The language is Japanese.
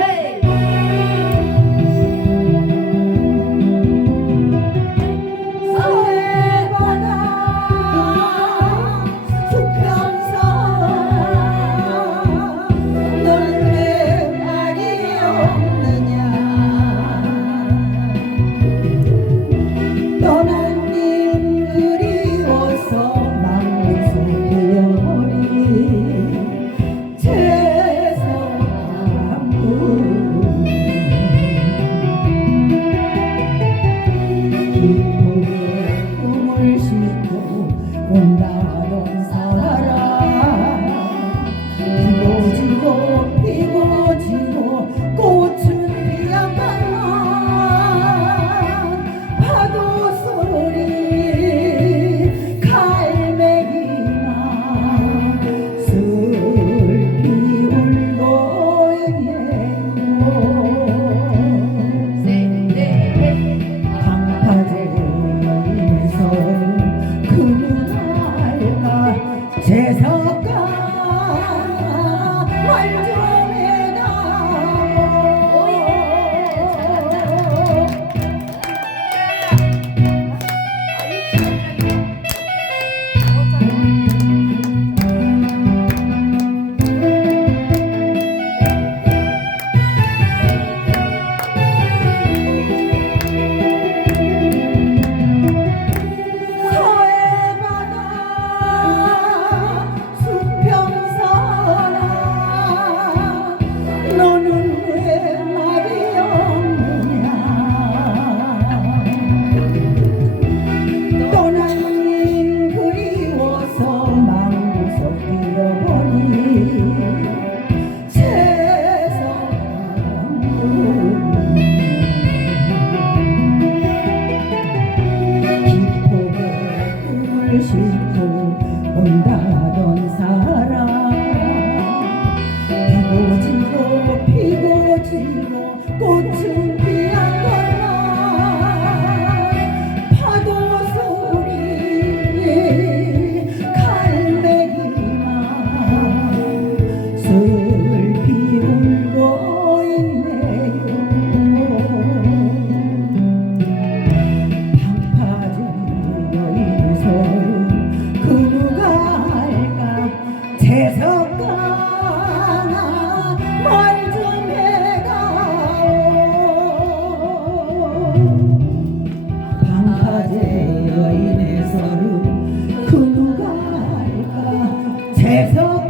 hey. 制作女の There's hope.